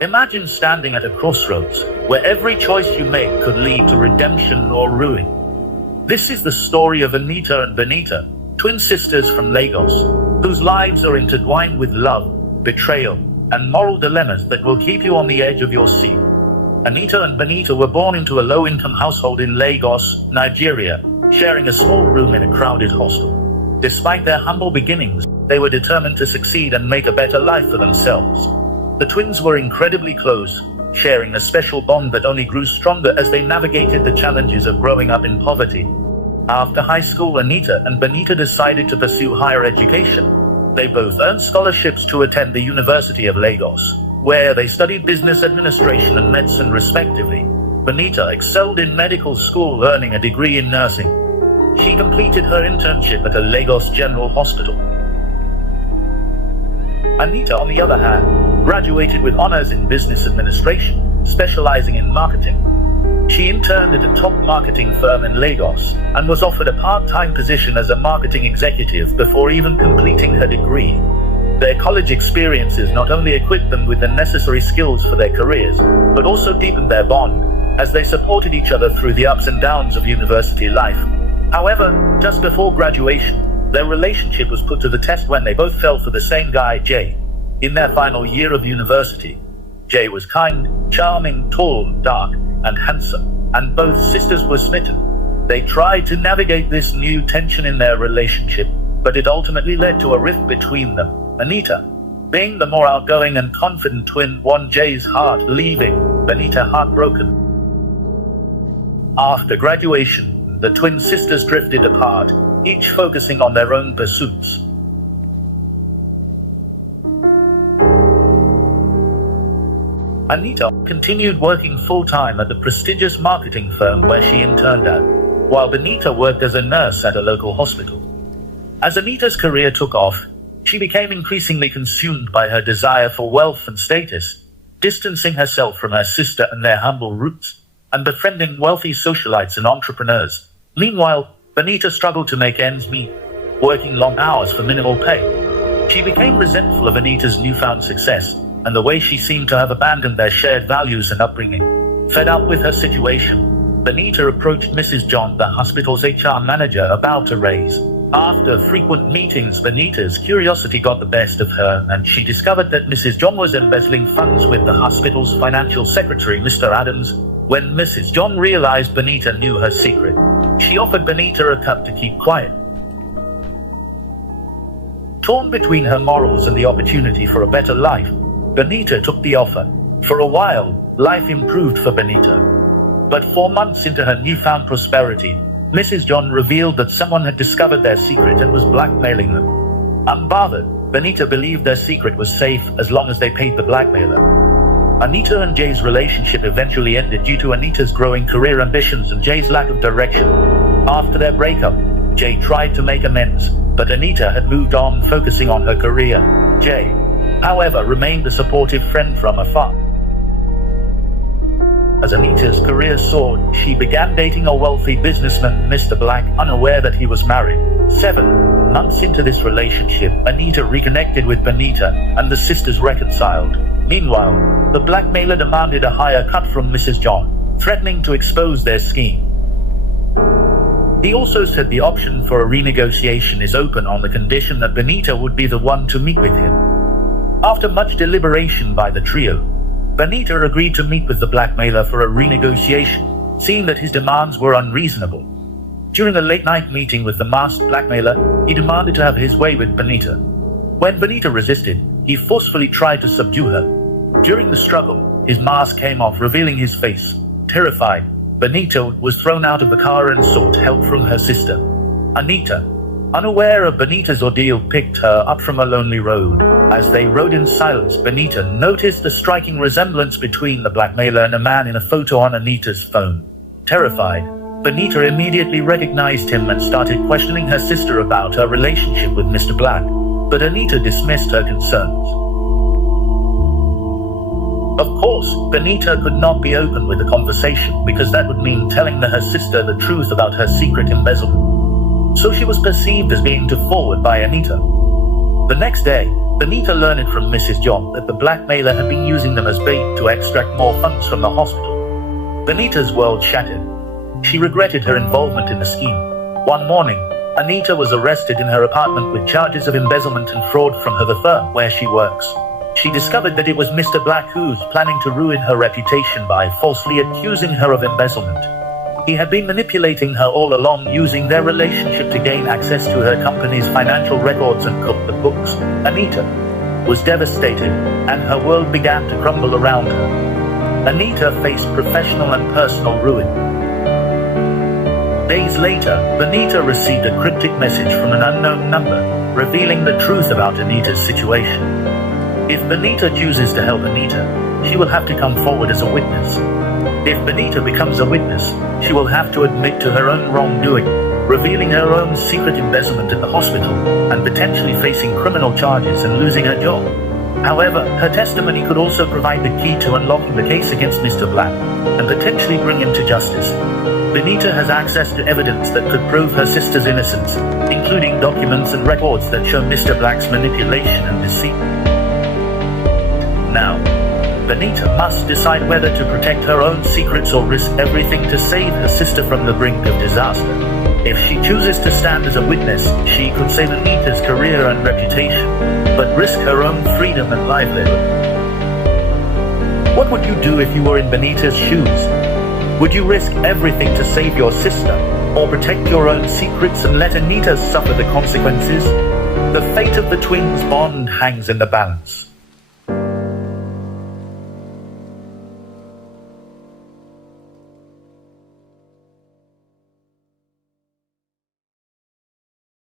Imagine standing at a crossroads where every choice you make could lead to redemption or ruin. This is the story of Anita and Bonita, twin sisters from Lagos, whose lives are intertwined with love, betrayal, and moral dilemmas that will keep you on the edge of your seat. Anita and Bonita were born into a low-income household in Lagos, Nigeria, sharing a small room in a crowded hostel. Despite their humble beginnings, they were determined to succeed and make a better life for themselves. The twins were incredibly close, sharing a special bond that only grew stronger as they navigated the challenges of growing up in poverty. After high school, Anita and Bonita decided to pursue higher education. They both earned scholarships to attend the University of Lagos, where they studied business administration and medicine respectively. Bonita excelled in medical school, earning a degree in nursing. She completed her internship at a Lagos General Hospital. Anita, on the other hand, graduated with honors in business administration, specializing in marketing. She interned at a top marketing firm in Lagos and was offered a part-time position as a marketing executive before even completing her degree. Their college experiences not only equipped them with the necessary skills for their careers, but also deepened their bond, as they supported each other through the ups and downs of university life. However, just before graduation, their relationship was put to the test when they both fell for the same guy, Jay. In their final year of university, Jay was kind, charming, tall, dark, and handsome, and both sisters were smitten. They tried to navigate this new tension in their relationship, but it ultimately led to a rift between them. Anita, being the more outgoing and confident twin, won Jay's heart, leaving Bonita heartbroken. After graduation, the twin sisters drifted apart, each focusing on their own pursuits. Anita continued working full-time at the prestigious marketing firm where she interned at, while Bonita worked as a nurse at a local hospital. As Anita's career took off, she became increasingly consumed by her desire for wealth and status, distancing herself from her sister and their humble roots, and befriending wealthy socialites and entrepreneurs. Meanwhile, Bonita struggled to make ends meet, working long hours for minimal pay. She became resentful of Anita's newfound success and the way she seemed to have abandoned their shared values and upbringing. Fed up with her situation, Bonita approached Mrs. John, the hospital's HR manager, about a raise. After frequent meetings, Bonita's curiosity got the best of her, and she discovered that Mrs. John was embezzling funds with the hospital's financial secretary, Mr. Adams. When Mrs. John realized Bonita knew her secret, she offered Bonita a cup to keep quiet. Torn between her morals and the opportunity for a better life, Bonita took the offer. For a while, life improved for Bonita. But 4 months into her newfound prosperity, Mrs. John revealed that someone had discovered their secret and was blackmailing them. Unbothered, Bonita believed their secret was safe as long as they paid the blackmailer. Anita and Jay's relationship eventually ended due to Anita's growing career ambitions and Jay's lack of direction. After their breakup, Jay tried to make amends, but Anita had moved on, focusing on her career. Jay, however, remained a supportive friend from afar. As Anita's career soared, she began dating a wealthy businessman, Mr. Black, unaware that he was married. 7 months into this relationship, Anita reconnected with Bonita, and the sisters reconciled. Meanwhile, the blackmailer demanded a higher cut from Mrs. John, threatening to expose their scheme. He also said the option for a renegotiation is open on the condition that Bonita would be the one to meet with him. After much deliberation by the trio, Bonita agreed to meet with the blackmailer for a renegotiation, seeing that his demands were unreasonable. During a late-night meeting with the masked blackmailer, he demanded to have his way with Bonita. When Bonita resisted, he forcefully tried to subdue her. During the struggle, his mask came off, revealing his face. Terrified, Bonita was thrown out of the car and sought help from her sister. Anita, unaware of Bonita's ordeal, picked her up from a lonely road. As they rode in silence, Bonita noticed a striking resemblance between the blackmailer and a man in a photo on Anita's phone. Terrified, Bonita immediately recognized him and started questioning her sister about her relationship with Mr. Black, but Anita dismissed her concerns. Of course, Bonita could not be open with the conversation because that would mean telling her sister the truth about her secret embezzlement. So she was perceived as being too forward by Anita. The next day, Benita learned from Mrs. John that the blackmailer had been using them as bait to extract more funds from the hospital. Benita's world shattered. She regretted her involvement in the scheme. One morning, Anita was arrested in her apartment with charges of embezzlement and fraud from the firm where she works. She discovered that it was Mr. Black who was planning to ruin her reputation by falsely accusing her of embezzlement. He had been manipulating her all along, using their relationship to gain access to her company's financial records and cook the books. Anita was devastated, and her world began to crumble around her. Anita faced professional and personal ruin. Days later, Benita received a cryptic message from an unknown number, revealing the truth about Anita's situation. If Benita chooses to help Anita, she will have to come forward as a witness. If Benita becomes a witness, she will have to admit to her own wrongdoing, revealing her own secret embezzlement at the hospital, and potentially facing criminal charges and losing her job. However, her testimony could also provide the key to unlocking the case against Mr. Black, and potentially bring him to justice. Benita has access to evidence that could prove her sister's innocence, including documents and records that show Mr. Black's manipulation and deceit. Now, Benita must decide whether to protect her own secrets or risk everything to save her sister from the brink of disaster. If she chooses to stand as a witness, she could save Anita's career and reputation, but risk her own freedom and livelihood. What would you do if you were in Benita's shoes? Would you risk everything to save your sister, or protect your own secrets and let Anita suffer the consequences? The fate of the twins' bond hangs in the balance.